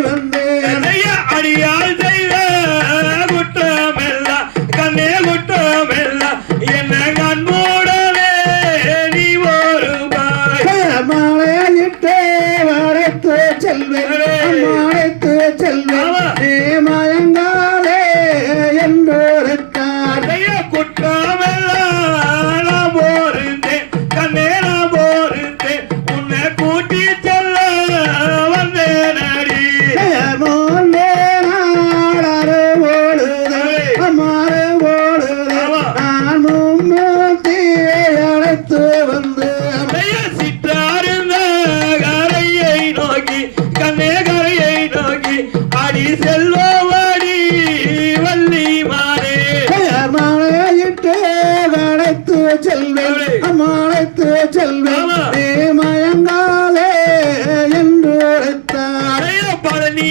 வந்தேன். அடியால் செய்த குற்றமெல்லாம் கண்ணே குற்றமெல்லாம் என்ன கண் மூடலே நீ ஒரு மாலையிட்டே அழைத்து செல்வேன். நீ மயங்காலே என்று அழைத்தார் பழனி